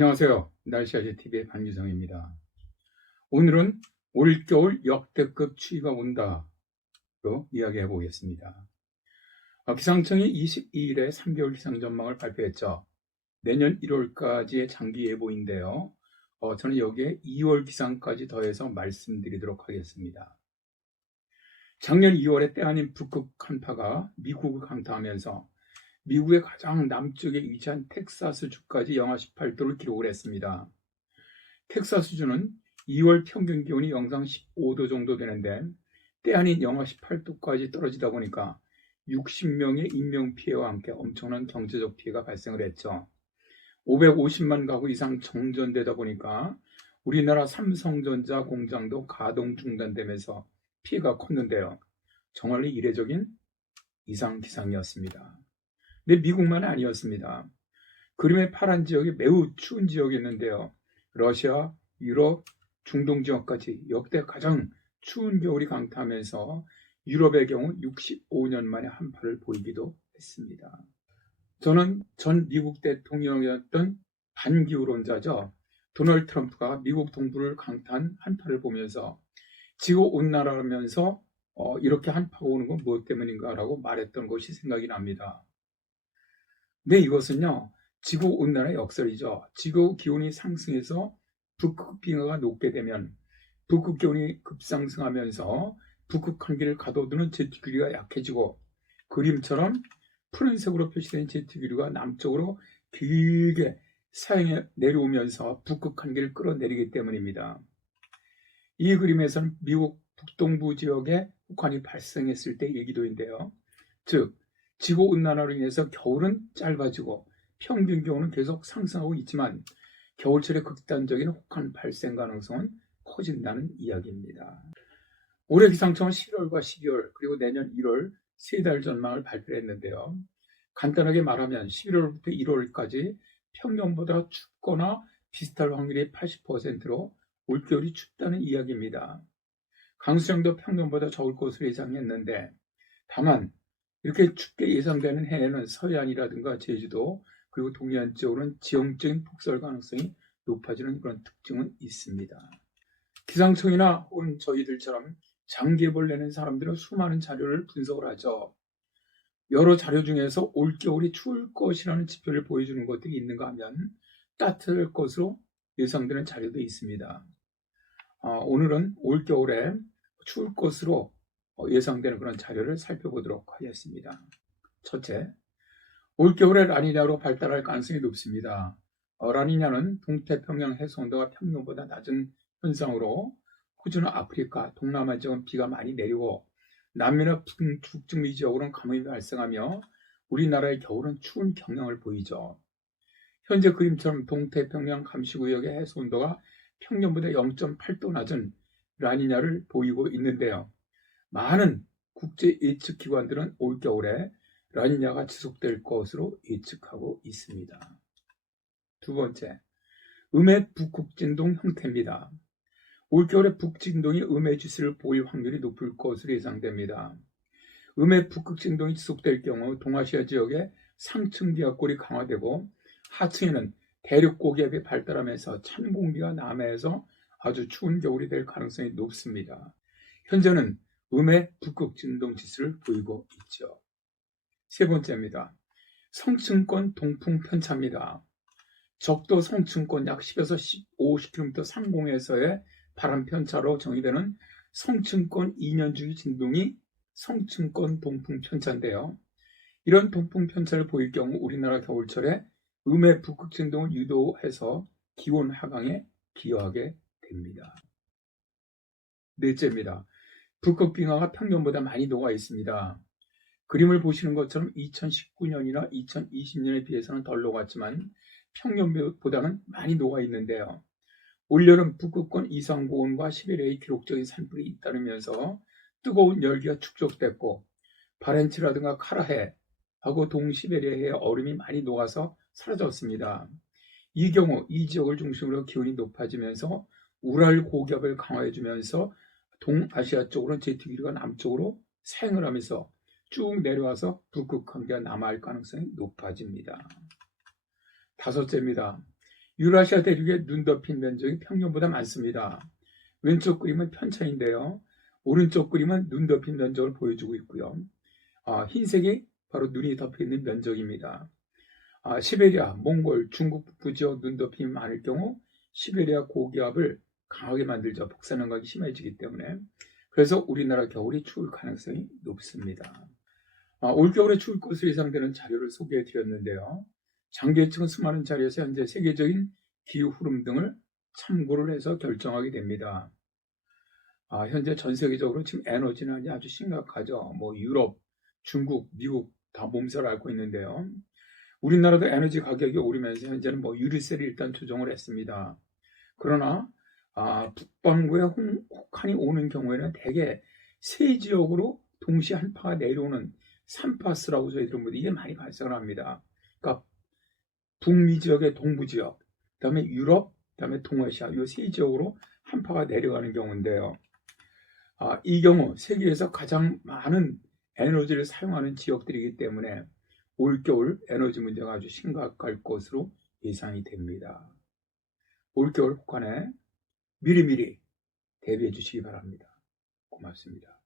안녕하세요. 날씨아재TV의 박유성입니다. 오늘은 올겨울 역대급 추위가 온다로 이야기해 보겠습니다. 기상청이 22일에 3개월 기상 전망을 발표했죠. 내년 1월까지의 장기 예보인데요. 저는 여기에 2월 기상까지 더해서 말씀드리도록 하겠습니다. 작년 2월에 때 아닌 북극 한파가 미국을 강타하면서 미국의 가장 남쪽에 위치한 텍사스주까지 영하 18도를 기록을 했습니다. 텍사스주는 2월 평균 기온이 영상 15도 정도 되는데 때 아닌 영하 18도까지 떨어지다 보니까 60명의 인명피해와 함께 엄청난 경제적 피해가 발생을 했죠. 550만 가구 이상 정전되다 보니까 우리나라 삼성전자 공장도 가동 중단되면서 피해가 컸는데요. 정말로 이례적인 이상기상이었습니다. 근데 미국만 아니었습니다. 그림의 파란 지역이 매우 추운 지역이었는데요. 러시아, 유럽, 중동 지역까지 역대 가장 추운 겨울이 강타하면서 유럽의 경우 65년 만에 한파를 보이기도 했습니다. 저는 전 미국 대통령이었던 반기후론자죠. 도널드 트럼프가 미국 동부를 강타한 한파를 보면서 지구온난화라면서 이렇게 한파가 오는 건 무엇 때문인가라고 말했던 것이 생각이 납니다. 네, 이것은요, 지구온난화의 역설이죠. 지구기온이 상승해서 북극빙하가 녹게 되면 북극기온이 급상승하면서 북극 한기를 가둬두는 제트기류가 약해지고 그림처럼 푸른색으로 표시된 제트기류가 남쪽으로 길게 사행해 내려오면서 북극 한기를 끌어내리기 때문입니다. 이 그림에서는 미국 북동부 지역에 혹한이 발생했을 때 일기도인데요. 즉, 지구온난화로 인해서 겨울은 짧아지고 평균 기온은 계속 상승하고 있지만 겨울철의 극단적인 혹한 발생 가능성은 커진다는 이야기입니다. 올해 기상청은 11월과 12월 그리고 내년 1월 3달 전망을 발표했는데요. 간단하게 말하면 11월부터 1월까지 평년보다 춥거나 비슷할 확률이 80%로 올겨울이 춥다는 이야기입니다. 강수량도 평년보다 적을 것으로 예상했는데 다만 이렇게 춥게 예상되는 해에는 서해안이라든가 제주도 그리고 동해안 지역으로는 지형적인 폭설 가능성이 높아지는 그런 특징은 있습니다. 기상청이나 혹은 저희들처럼 장기예보를 내는 사람들은 수많은 자료를 분석을 하죠. 여러 자료 중에서 올겨울이 추울 것이라는 지표를 보여주는 것들이 있는가 하면 따뜻할 것으로 예상되는 자료도 있습니다. 오늘은 올겨울에 추울 것으로 예상되는 그런 자료를 살펴보도록 하겠습니다. 첫째, 올겨울에 라니냐로 발달할 가능성이 높습니다. 라니냐는 동태평양 해수온도가 평년보다 낮은 현상으로 호주나 아프리카, 동남아 지역은 비가 많이 내리고 남미나 북중미 지역으로는 가뭄이 발생하며 우리나라의 겨울은 추운 경향을 보이죠. 현재 그림처럼 동태평양 감시구역의 해수온도가 평년보다 0.8도 낮은 라니냐를 보이고 있는데요. 많은 국제 예측기관들은 올겨울에 라니냐가 지속될 것으로 예측하고 있습니다. 두 번째, 음의 북극진동 형태입니다. 올겨울에 북진동이 음의 지수를 보일 확률이 높을 것으로 예상됩니다. 음의 북극진동이 지속될 경우 동아시아 지역의 상층 기압골이 강화되고 하층에는 대륙 고기압이 발달하면서 찬 공기가 남해에서 아주 추운 겨울이 될 가능성이 높습니다. 현재는 음의 북극진동 지수를 보이고 있죠. 세 번째입니다. 성층권 동풍 편차입니다. 적도 성층권 약 10에서 15km 상공에서의 바람 편차로 정의되는 성층권 2년주기 진동이 성층권 동풍 편차인데요. 이런 동풍 편차를 보일 경우 우리나라 겨울철에 음의 북극 진동을 유도해서 기온 하강에 기여하게 됩니다. 넷째입니다. 북극 빙하가 평년보다 많이 녹아 있습니다. 그림을 보시는 것처럼 2019년이나 2020년에 비해서는 덜 녹았지만 평년보다는 많이 녹아 있는데요. 올여름 북극권 이상고온과 시베리아의 기록적인 산불이 잇따르면서 뜨거운 열기가 축적됐고 바렌츠라든가 카라해하고 동시베리아의 얼음이 많이 녹아서 사라졌습니다. 이 경우 이 지역을 중심으로 기온이 높아지면서 우랄 고기압을 강화해주면서 동아시아 쪽으로는 제트기류가 남쪽으로 사행을 하면서 쭉 내려와서 북극 한기가 남아할 가능성이 높아집니다. 다섯째입니다. 유라시아 대륙의 눈 덮인 면적이 평년보다 많습니다. 왼쪽 그림은 편차인데요. 오른쪽 그림은 눈 덮인 면적을 보여주고 있고요. 흰색이 바로 눈이 덮여 있는 면적입니다. 시베리아, 몽골, 중국 북부 지역 눈 덮임이 많을 경우 시베리아 고기압을 강하게 만들죠. 북산능각이 심해지기 때문에. 그래서 우리나라 겨울이 추울 가능성이 높습니다. 올겨울에 추울 것으로 예상되는 자료를 소개해 드렸는데요. 장기예측은 수많은 자료에서 현재 세계적인 기후 흐름 등을 참고를 해서 결정하게 됩니다. 현재 전 세계적으로 지금 에너지난이 아주 심각하죠. 유럽, 중국, 미국 다 몸살을 앓고 있는데요. 우리나라도 에너지 가격이 오르면서 현재는 유류세를 일단 조정을 했습니다. 그러나 북반구에 혹한이 오는 경우에는 대개 세 지역으로 동시에 한파가 내려오는 산파스라고 저희들은 이게 많이 발생을 합니다. 그러니까 북미 지역의 동부 지역, 그다음에 유럽, 그다음에 동아시아 이 세 지역으로 한파가 내려가는 경우인데요. 이 경우 세계에서 가장 많은 에너지를 사용하는 지역들이기 때문에 올겨울 에너지 문제가 아주 심각할 것으로 예상이 됩니다. 올겨울 혹한에 미리미리 대비해 주시기 바랍니다. 고맙습니다.